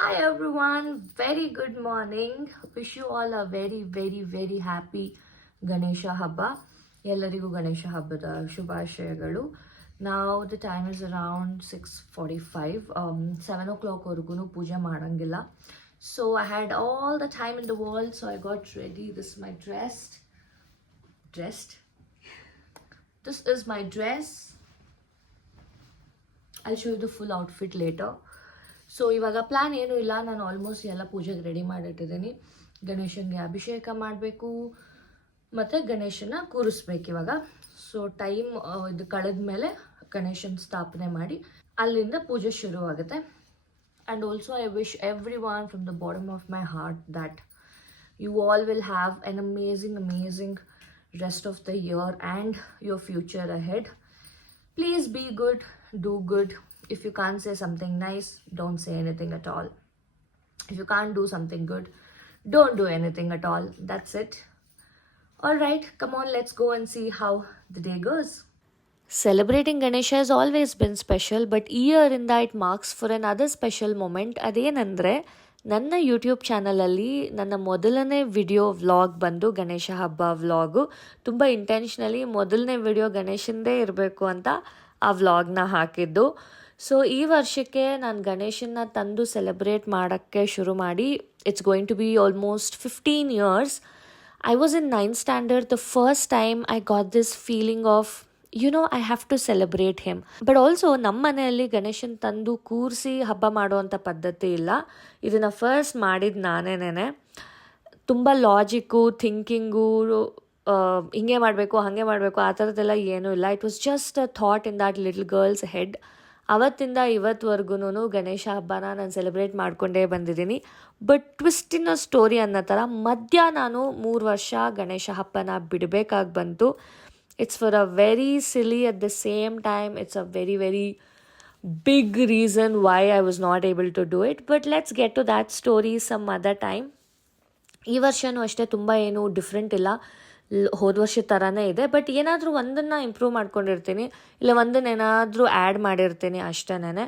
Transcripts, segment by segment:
Hi everyone, very good morning. Wish you all a very happy Ganesha ಹಬ್ಬ. ಎಲ್ಲರಿಗೂ ಗಣೇಶ ಹಬ್ಬದ ಶುಭಾಶಯಗಳು. Now the time is around 6:45. 7 o'clock ವರೆಗೂ ಪೂಜೆ ಮಾಡಂಗಿಲ್ಲ. So I had all the time in the world, so I got ready. This is my dressed. This is my dress. I'll show you the full outfit later. So ಇವಾಗ plan ಏನೂ ಇಲ್ಲ, ನಾನು almost ಎಲ್ಲ ಪೂಜೆಗೆ ready ಮಾಡಿಟ್ಟಿದ್ದೀನಿ. ಗಣೇಶನಿಗೆ ಅಭಿಷೇಕ ಮಾಡಬೇಕು ಮತ್ತು ಗಣೇಶನ ಕೂರಿಸ್ಬೇಕು ಇವಾಗ. ಸೊ ಟೈಮ್ ಇದು ಕಳೆದ ಮೇಲೆ ಗಣೇಶನ ಸ್ಥಾಪನೆ ಮಾಡಿ ಅಲ್ಲಿಂದ ಪೂಜೆ ಶುರುವಾಗುತ್ತೆ. And also I wish every one from the bottom of my heart that you all will have an amazing rest of the year and your future ahead. Please be good, do good. If you can't say something nice, don't say anything at all. If you can't do something good, don't do anything at all. That's it. Alright, come on, let's go and see how the day goes. Celebrating Ganesha has always been special, but year-ಇಂದ it marks for another special moment. ಅದೇನೆಂದರೆ ನನ್ನ YouTube ಚಾನಲಲ್ಲಿ ನನ್ನ ಮೊದಲನೇ video vlog ಬಂದು ಗಣೇಶ ಹಬ್ಬ vlog. ತುಂಬ intentionally ಮೊದಲನೇ video ಗಣೇಶಂದೇ ಇರಬೇಕು ಅಂತ ಆ ವ್ಲಾಗ್ನ ಹಾಕಿದ್ದು. ಸೊ ಈ ವರ್ಷಕ್ಕೆ ನಾನು ಗಣೇಶನ್ನ ತಂದು ಸೆಲೆಬ್ರೇಟ್ ಮಾಡೋಕ್ಕೆ ಶುರು ಮಾಡಿ it's going to be almost 15 years. I was in 9th standard the first time I got this feeling of I have to celebrate him. But also ನಮ್ಮ ಮನೆಯಲ್ಲಿ ಗಣೇಶನ್ ತಂದು ಕೂರಿಸಿ ಹಬ್ಬ ಮಾಡುವಂಥ ಪದ್ಧತಿ ಇಲ್ಲ. ಇದನ್ನು ಫಸ್ಟ್ ಮಾಡಿದ್ದು ನಾನೇನೆ. ತುಂಬ ಲಾಜಿಕ್ಕು, ಥಿಂಕಿಂಗು, ಹಿಂಗೆ ಮಾಡಬೇಕು ಹಾಗೆ ಮಾಡಬೇಕು ಆ ಥರದ್ದೆಲ್ಲ ಏನೂ ಇಲ್ಲ. It was just a thought in that little girls head. ಅವತ್ತಿಂದ ಇವತ್ತುವರೆಗೂ ಗಣೇಶ ಹಬ್ಬನ ನಾನು ಸೆಲೆಬ್ರೇಟ್ ಮಾಡಿಕೊಂಡೇ ಬಂದಿದ್ದೀನಿ. ಬಟ್ ಟ್ವಿಸ್ಟಿನ ಸ್ಟೋರಿ ಅನ್ನೋ ಥರ ಮಧ್ಯ ನಾನು 3 ವರ್ಷ ಗಣೇಶ ಹಬ್ಬನ ಬಿಡಬೇಕಾಗಿ ಬಂತು. It's for a very silly at the same time it's a very big reason why I was not able to do it. But let's get to that story some other time. ಈ ವರ್ಷವೂ ಅಷ್ಟೇ ತುಂಬ ಏನೂ different ಇಲ್ಲ, ಹೋದ ವರ್ಷದ ಥರನೇ ಇದೆ. ಬಟ್ ಏನಾದರೂ ಒಂದನ್ನು ಇಂಪ್ರೂವ್ ಮಾಡ್ಕೊಂಡಿರ್ತೀನಿ, ಇಲ್ಲ ಒಂದನ್ನು ಏನಾದರೂ ಆ್ಯಡ್ ಮಾಡಿರ್ತೀನಿ ಅಷ್ಟೇನೆ.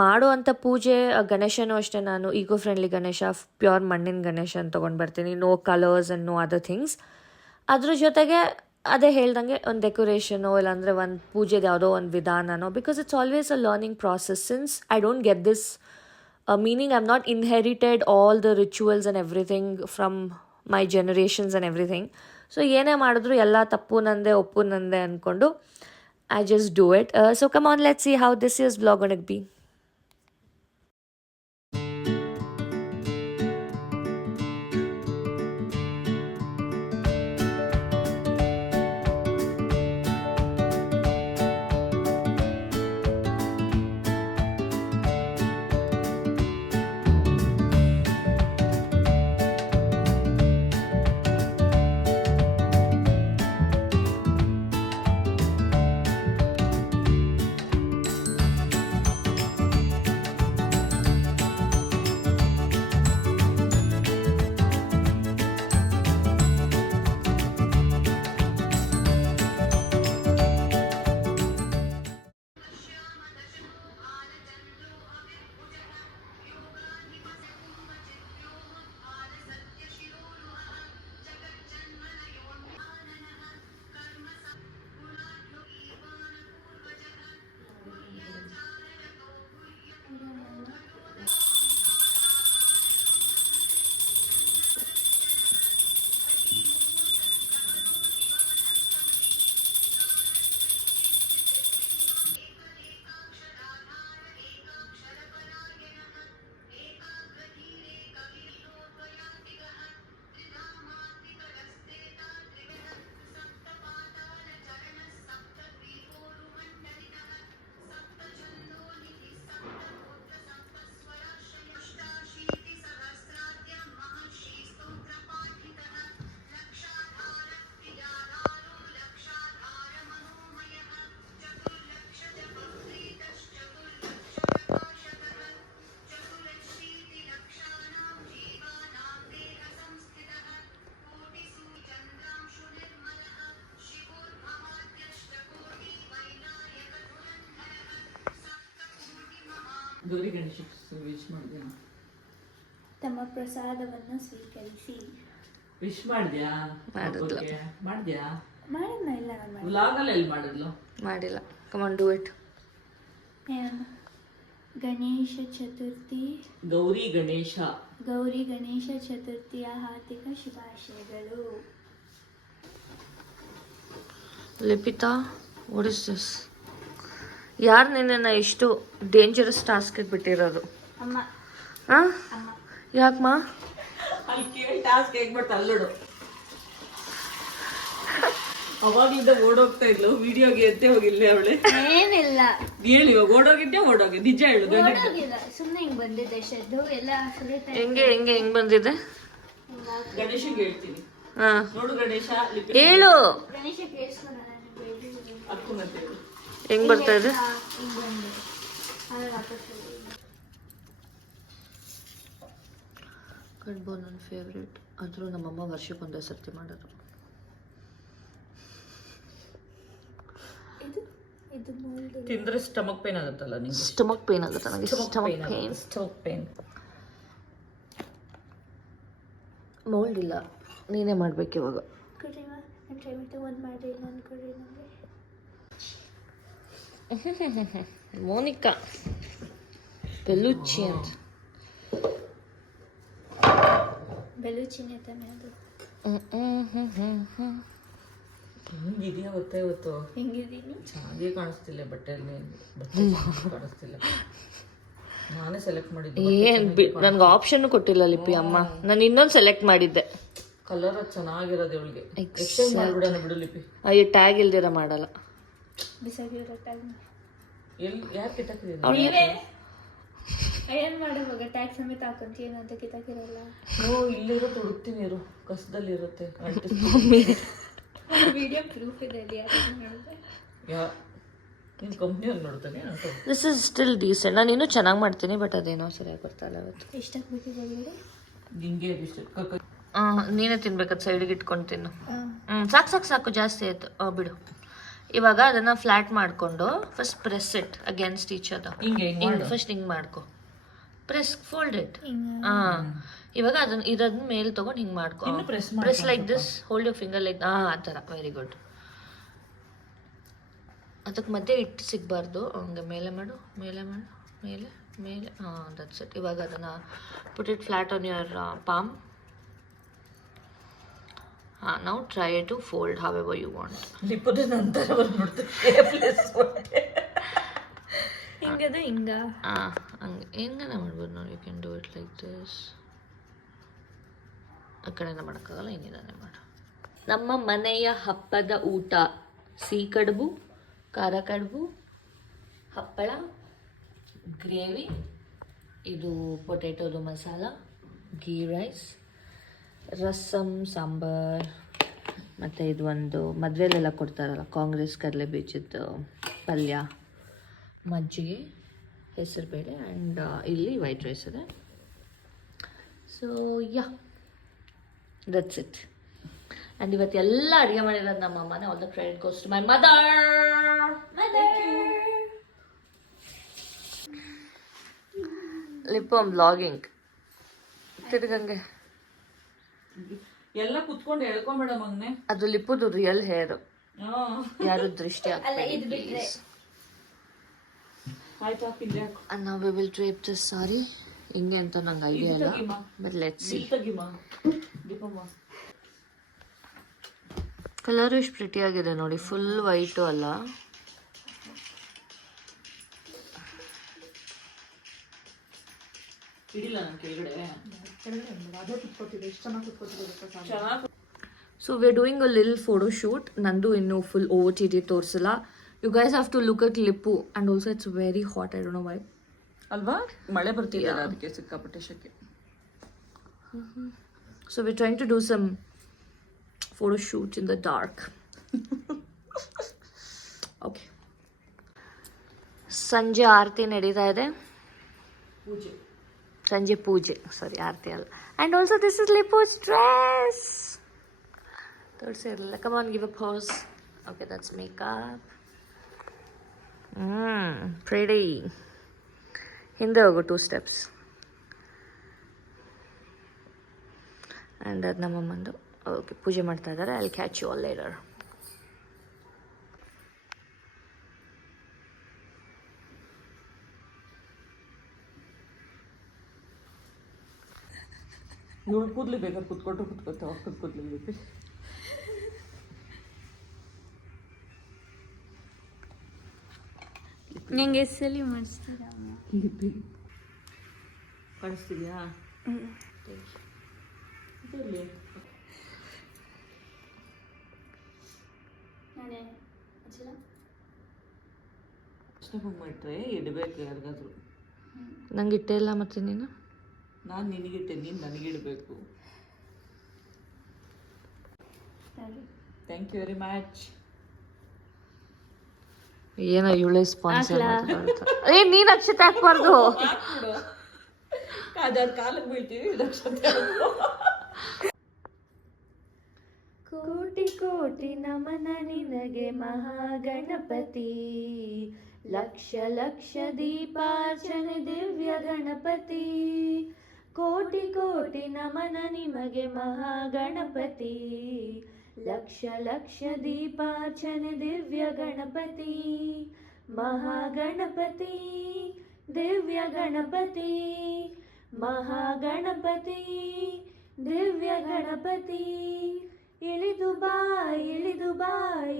ಮಾಡುವಂಥ ಪೂಜೆ ಗಣೇಶನೂ ಅಷ್ಟೇ ನಾನು ಈಕೋ ಫ್ರೆಂಡ್ಲಿ ಗಣೇಶ, ಪ್ಯೂರ್ ಮಣ್ಣಿನ ಗಣೇಶನ ತೊಗೊಂಡು ಬರ್ತೀನಿ. No colours and no other things. ಅದ್ರ ಜೊತೆಗೆ ಅದೇ ಹೇಳ್ದಂಗೆ ಒಂದು ಡೆಕೋರೇಷನೋ ಇಲ್ಲಾಂದರೆ ಒಂದು ಪೂಜೆದು ಯಾವುದೋ ಒಂದು ವಿಧಾನನೋ, because it's always a learning process. Since I don't get this meaning I've not inherited all the rituals and everything from my generations and everything. So ಏನೇ ಮಾಡಿದ್ರು ಎಲ್ಲ ತಪ್ಪು ನಂದೆ ಒಪ್ಪು ನಂದೆ ಅಂದ್ಕೊಂಡು I just do it. So come on, let's see how this year's vlog gonna be. Gauri Ganesha wish ಮಾಡಿದೆ. ತಮ್ಮ ಪ್ರಸಾದವನ್ನು ಸ್ವೀಕರಿಸಿ. ವಿಶ್ ಮಾಡಿದ್ಯಾ? ಮಾಡಿದ್ಲು. ಮಾಡಿದ್ಯಾ? ಮಾಡಿದ್ನ ಇಲ್ಲ ನಾನು ವ್ಲಾಗಲ್ಲಿ ಎಲ್ಲಿ ಮಾಡಿದ್ಲು? ಮಾಡಿಲ್ಲ. ಕಮಾನ್ ಡೂ ಇಟ್. ಗಣೇಶ ಚತುರ್ಥಿ, ಗೌರಿ ಗಣೇಶ ಚತುರ್ಥಿಯ ಹಾರ್ದಿಕ ಶುಭಾಶಯಗಳು. ಲಿಪಿತಾ, ವಾಟ್ ಇಸ್ ದಿಸ್? ಯಾರು ನಿನ್ನ ಇಷ್ಟು ಡೇಂಜರಸ್ ಟಾಸ್ಕ್ ಬಿಟ್ಟಿರೋದು? ಅಮ್ಮ. ಹಾ? ಯಾಕಮ್ಮ? ಅಲ್ಲಿ ಕೇಳಿ ಟಾಸ್ಕ್ ಹೇಗ್ ಬರ್ತಾ ಅಲ್ಲೋಡು. ಅವಾಗ್ಲಿಂದ ಓಡೋಗ್ತಾ ಇದ್ಲು, ವಿಡಿಯೋಗೆ ಎತ್ತೆ ಹೋಗಿಲ್ಲ ಅವಳೆ. ಏನಿಲ್ಲ ಹೇಳಿ, ಇವಾಗ ಓಡೋಗಿದ್ದೆ ನಿಜ ಹೇಳು. ಸುಮ್ಮನೆ ಹಿಂಗ್ ಬಂದಿದ್ದೆ ಶೆಡ್ಡು ಎಲ್ಲ ಹೆಂಗ್ ಬಂದಿದೆ? ಗಣೇಶಗೆ ಹೇಳ್ತೀನಿ. ಹಾ ನೋಡು ಗಣೇಶ, ಹೇಳು. ಗಣೇಶ ಕೇಳಿಸ್ಕೊಂಡು ಅಕ್ಕನಂತೆ ಹೇಳು. ಹೆಂಗ್ ಬರ್ತಾ ಇದೆ? ಹಿಂಗ್ ಬಂದೆ ಆದ್ರೆ ವಾಪಸ್ ಕಡ್ಬೋ ನನ್ನ ಫೇವ್ರೇಟ್. ಆದರೂ ನಮ್ಮಮ್ಮ ವರ್ಷಕ್ಕೊಂದೇ ಸರ್ತಿ ಮಾಡೋದು. ಇದು ಮೋಲ್ಡ್ ತಿಂದ್ರೆ ಸ್ಟಮಕ್ ಪೇನ್ ಆಗುತ್ತಲ್ಲ ನಿಂಗೆ? ಸ್ಟಮಕ್ ಪೇನ್ ಆಗುತ್ತೆ ನನಗೆ. Stomach pain. ಮೋಲ್ಡ್ ಇಲ್ಲ, ನೀನೇ ಮಾಡ್ಬೇಕು ಇವಾಗ. ಕುಡಿವ ನಾನು ಟ್ರೈ ಮಾಡ್ತೀನಿ. ಒಂದು ಮಾಡಿ ನಾನು ಕುಡಿ ನನಗೆ. ಮೋನಿಕಾ ಬೆಲುಚಿ ಅಂತ. ಬೆಲುಚಿನೇ ತಾನೆ ಅದು. ಹೆಂಗಿದೆಯಾ ಗೊತ್ತಾ ಇವತ್ತು? ಹೆಂಗಿದ್ದೀನಿ? ಚೆನ್ನಾಗೇ ಕಾಣಿಸ್ತಿಲ್ಲ ಬಟ್ಟೆಯಲ್ಲಿ. ಕಾಣಿಸ್ತಿಲ್ಲ. ನಾನೇ ಸೆಲೆಕ್ಟ್ ಮಾಡಿದ್ದೆ. ನನ್ಗೆ ಆಪ್ಷನ್ ಕೊಟ್ಟಿಲ್ಲ ಲಿಪಿ ಅಮ್ಮ. ನಾನು ಇನ್ನೊಂದು ಸೆಲೆಕ್ಟ್ ಮಾಡಿದ್ದೆ. ಕಲರ್ ಚೆನ್ನಾಗಿರೋದು ಇವಳಿಗೆ. ಎಕ್ಸ್ಚೇಂಜ್ ಮಾಡ್ಬಿಡೋಣ ಬಿಡು ಲಿಪಿ. ಅಯ್ಯೋ, ಟ್ಯಾಗ್ ಇಲ್ದಿರ ಮಾಡಲ್ಲ. ಬಿಸಾಗಿರೋ ಟ್ಯಾಗ್ ಎಲ್ಲಿ ಯಾರು ಕಿತ್ತಾಕಿದ್ದೀನಿ? ನೀವೇ ಅಯ್ಯನ್ ಮಾಡುವಾಗ ಟ್ಯಾಗ್ ಸಮೇತ ಹಾಕೊಂತೀನಿ ಅಂತ ಕಿತ್ತಾಕಿರಲ್ಲ. ಇಲ್ಲಿರೋ ತುಡುಕ್ತೀನಿ ಇರು, ಕಸದಲ್ಲಿ ಇರುತ್ತೆ. ವಿಡಿಯೋ ಪ್ರೂಫ್ ಇದೆ ಅಲ್ಲಿ. ನಿನ್ನ ಕಂಪ್ನಿಯಲ್ಲಿ ನೋಡ್ತಾನೆ. This is still decent. ನಾನು ಇನ್ನೂ ಚೆನ್ನಾಗಿ ಮಾಡ್ತೀನಿ, ಬಟ್ ಅದೇನೋ ಸರಿಯಾಗಿ ಬರ್ತಾ ಇಲ್ಲ ಇವತ್ತು. ಎಷ್ಟಾಗ್ಬೇಕಿದೆ? ನಿಂಗೆ ಇಷ್ಟ. ನೀನೇ ತಿನ್ಬೇಕದು, ಸೈಡಿಗೆ ಇಟ್ಕೊಂಡು ತಿನ್ನು. ಸಾಕು ಜಾಸ್ತಿ ಆಯ್ತು. ಬಿಡು. ಇವಾಗ ಅದನ್ನ ಫ್ಲಾಟ್ ಮಾಡ್ಕೊಂಡು first press it against each other. First ಹಿಂಗೆ ಮಾಡ್ಕೊ, ಪ್ರೆಸ್ ಫೋಲ್ಡ್ ಇಟ್. ಇವಾಗ ಇದನ್ನ ಮೇಲೆ ತಗೊಂಡು ಹಿಂಗೆ ಮಾಡ್ಕೊ. Press like this, hold your finger like ಆ ಥರ. Very good. ಅದಕ್ಕೆ ಮಧ್ಯೆ ಇಟ್ಟು ಸಿಗಬಾರ್ದು. ಹಂಗೆ ಮೇಲೆ ಮಾಡು, ಮೇಲೆ ದಟ್ಸ್ ಇಟ್. ಇವಾಗ ಅದನ್ನು put it flat on your palm. Now try to fold however you want. ಲಿಪ್ಪದ ನಂತರ ಹಿಂಗದು ಹಿಂಗ ಹೆಂಗನ ಮಾಡ್ಬೋದು ನೋಡಿ. You can do it like this. ಆ ಕಡೆಯಿಂದ ಮಾಡೋಕ್ಕಾಗಲ್ಲ, ಹಿಂಗಿದಾನೆ ಮಾಡು. ನಮ್ಮ ಮನೆಯ ಹಬ್ಬದ ಊಟ: ಸಿಹಿ ಕಡುಬು, ಖಾರ ಕಡುಬು, ಹಪ್ಪಳ, ಗ್ರೇವಿ, ಇದು ಪೊಟೆಟೋದು ಮಸಾಲ, ಗೀ ರೈಸ್, ರಸಮ್, ಸಾಂಬಾರ್, ಮತ್ತು ಇದು ಒಂದು ಮದುವೆಲೆಲ್ಲ ಕೊಡ್ತಾರಲ್ಲ ಕಾಂಗ್ರೆಸ್ ಕಡಲೆ ಬೀಜದ ಪಲ್ಯ, ಮಜ್ಜಿಗೆ, ಹೆಸರುಬೇಳೆ, ಆ್ಯಂಡ್ ಇಲ್ಲಿ ವೈಟ್ ರೈಸ್ ಇದೆ. So yeah, that's it. And ಇವತ್ತು ಎಲ್ಲ ಅಡುಗೆ ಮಾಡಿರೋದು ನಮ್ಮ ಅಮ್ಮನೇ. All the credit goes to my mother. ಲಿಪಮ್ ವ್ಲಾಗಿಂಗ್ ತಿರ್ಗಂಗೆ ಎಲ್ಲ ಕುತ್ಕೊಂಡು ಹೇಳ್ಕೊಂಬೇಡ ಮಗನೆ. ಅದು ಲಿಪ್ಪುದು ರಿಯಲ್ ಹೇರ್. ಯಾರು ದೃಷ್ಟಿ ಆಗ್ತದೆ. And now we will drape this saree. ಹಿಂಗೆ ಅಂತ ನಂಗೆ ಐಡಿಯಾ ಇಲ್ಲ, ಬಟ್ ಲೆಟ್ಸ್ ಸಿ. ಕಲರ್ ಎಷ್ಟು ಪ್ರಿಟಿ ಆಗಿದೆ ನೋಡಿ. ಫುಲ್ ವೈಟು ಅಲ್ಲ. So we're doing a little photo shoot. Nandu innu full OOTD ತೋರಿಸಲ್ಲ. You guys have to look at Lippu, and also it's very hot. I don't know why. ಅಲ್ವಾ, ಮಳೆ ಬರ್ತಿಲ್ಲ ಅದಕ್ಕೆ ಸಿಕ್ಕಾಪಟ್ಟೆ ಶೆಕೆ. So we're trying to do some photo shoot in the dark. Okay. ಸಂಜೆ ಆರತಿ ನಡೀತಾ ಇದೆ. ಸಂಜೆ ಪೂಜೆ, ಸಾರಿ ಆರತಿ ಅಲ್ಲ. ಆ್ಯಂಡ್ ಆಲ್ಸೋ ದಿಸ್ ಇಸ್ ಲಿಪು's ಡ್ರೆಸ್. ತೋರಿಸಿರಲಿಲ್ಲ. Come on, give a pose. Okay, that's makeup. Pretty. ಹಿಂದೆ ಹೋಗು 2 steps. ಆ್ಯಂಡ್ ಅದು ನಮ್ಮಮ್ಮಂದು. ಓಕೆ, ಪೂಜೆ ಮಾಡ್ತಾ ಇದ್ದಾರೆ. I will catch you all later. ಇವಳು ಕೂದಲು ಬೇಕಾದ್ರೆ ಕುತ್ಕೊಟ್ರು ಕುತ್ಕೊತಾವ, ಕೂದಲಿಗೆ ನಿಂಗೆ ಎಸ್ಸಲ್ಲಿ ಮಾಡಿಸ್ತೀರಾ? ಕಾಣಿಸ್ತಿದ್ಯಾ? ಇದರಲ್ಲಿ ಅಷ್ಟೇ ಇಟ್ಟರೆ ಇಡಬೇಕು ಯಾರಿಗಾದ್ರು. ನಂಗೆ ಇಟ್ಟೇ ಇಲ್ಲ. ಮತ್ತೆ ನೀನು? ನಾನು ನಿನಗಿಟ್ಟೆ, ನೀನು ನನಗಿಡಬೇಕು. Thank you very much. ಏನೋ ಇವಳೇ ಸ್ಪಾನ್ಸರ್ ಏ, ನೀನು ಅಕ್ಷತೆ ಹಾಕ್ಬಾರ್ದು. ಅದಾದ ಕಾಲಕ್ಕೆ ಬೀಳ್ತೀವಿ. ಕೋಟಿ ಕೋಟಿ ನಮನ ನಿನಗೆ ಮಹಾಗಣಪತಿ, ಲಕ್ಷ ಲಕ್ಷ ದೀಪಾರ್ಚನೆ ದಿವ್ಯ ಗಣಪತಿ. ಕೋಟಿ ಕೋಟಿ ನಮನ ನಿಮಗೆ ಮಹಾಗಣಪತಿ, ಲಕ್ಷ ಲಕ್ಷ ದೀಪಾರ್ಚನೆ ದಿವ್ಯ ಗಣಪತಿ. ಮಹಾಗಣಪತಿ ದಿವ್ಯ ಗಣಪತಿ, ಮಹಾಗಣಪತಿ ದಿವ್ಯ ಗಣಪತಿ. ಇಳಿದು ಬಾ ಇಳಿದು ಬಾ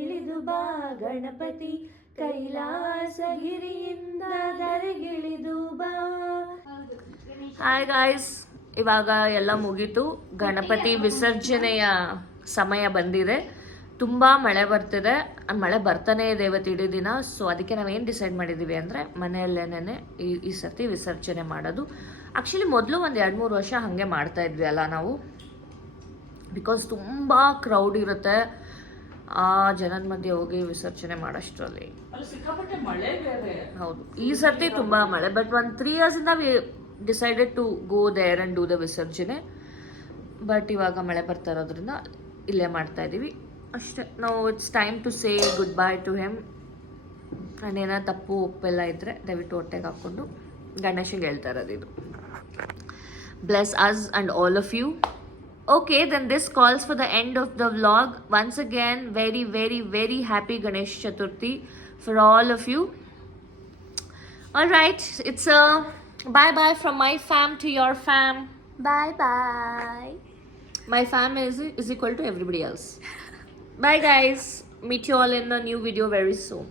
ಇಳಿದು ಬಾ ಗಣಪತಿ, ಕೈಲಾಸಗಿರಿಯಿಂದ ಧರೆಗಿಳಿದು ಬಾ. ಹಾಯ್ ಗಾಯ್ಸ್, ಇವಾಗ ಎಲ್ಲ ಮುಗೀತು. ಗಣಪತಿ ವಿಸರ್ಜನೆಯ ಸಮಯ ಬಂದಿದೆ. ತುಂಬ ಮಳೆ ಬರ್ತಿದೆ. ಮಳೆ ಬರ್ತಾನೆ ಇದೆ ಇವತ್ತು ಇಡೀ ದಿನ. ಸೊ ಅದಕ್ಕೆ ನಾವೇನು ಡಿಸೈಡ್ ಮಾಡಿದ್ದೀವಿ ಅಂದರೆ ಮನೆಯಲ್ಲೇನೆ ಈ ಸರ್ತಿ ವಿಸರ್ಜನೆ ಮಾಡೋದು. ಆ್ಯಕ್ಚುಲಿ ಮೊದಲು ಒಂದು 2-3 ವರ್ಷ ಹಾಗೆ ಮಾಡ್ತಾ ಇದ್ವಿ ಅಲ್ಲ ನಾವು, ಬಿಕಾಸ್ ತುಂಬ ಕ್ರೌಡ್ ಇರುತ್ತೆ. ಆ ಜನದ ಮಧ್ಯೆ ಹೋಗಿ ವಿಸರ್ಜನೆ ಮಾಡೋಷ್ಟರಲ್ಲಿ ಸಿಕ್ಕಾಪಟ್ಟೆ ಮಳೆ ಬೇರೆ. ಹೌದು, ಈ ಸರ್ತಿ ತುಂಬ ಮಳೆ. ಬಟ್ ಒಂದು 3 ಇಯರ್ಸಿಂದ we decided to go there and do the ವಿಸರ್ಜನೆ. ಬಟ್ ಇವಾಗ ಮಳೆ ಬರ್ತಾ ಇರೋದ್ರಿಂದ ಇಲ್ಲೇ ಮಾಡ್ತಾ ಇದ್ದೀವಿ ಅಷ್ಟೇ. ನಾವು it's time to say goodbye to him. ನಾನೇನೋ ತಪ್ಪು ಒಪ್ಪೆಲ್ಲ ಇದ್ದರೆ ದಯವಿಟ್ಟು ಹೊಟ್ಟೆಗೆ ಹಾಕ್ಕೊಂಡು ಗಣೇಶಂಗೆ ಹೇಳ್ತಾ ಇರೋದು ಇದು. Bless us and all of you. Okay, then this calls for the end of the vlog. Once again, very, very, very happy Ganesh Chaturthi for all of you. All right, it's a bye-bye from my fam to your fam. Bye-bye. My fam is equal to everybody else. Bye, guys. Meet you all in a new video very soon.